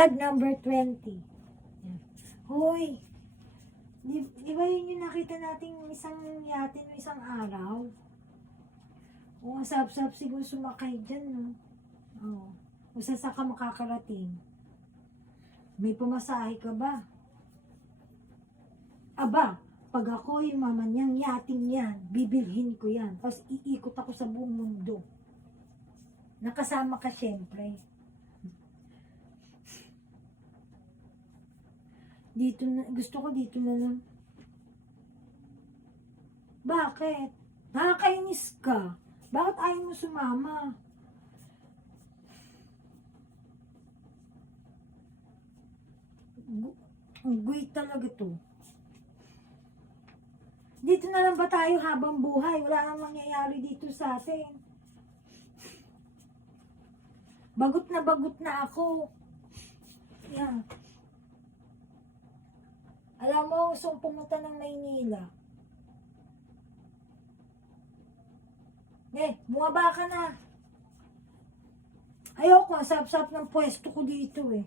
Tag number 20. Yan. Hoy, di ba yun yung nakita nating isang yate no isang araw? O, ang sap-sap siguro sumakay dyan, no? Oo. O, saan ka makakarating? May pumasahe ka ba? Aba, pag ako yung mama niyang yating yan, bibilhin ko yan. Tapos iikot ako sa buong mundo. Nakasama ka syempre. Dito na, gusto ko dito na lang. Bakit? Nakakainis ka. Bakit ayaw mo sumama? Ang guy talaga to. Dito na lang ba tayo habang buhay? Wala nang mangyayari dito sa atin. Bagot na ako. Yan. Alam mo, gusto kong pumunta ng Maynila. Bumaba ka na. Ayoko, ang sap-sap ng pwesto ko dito eh.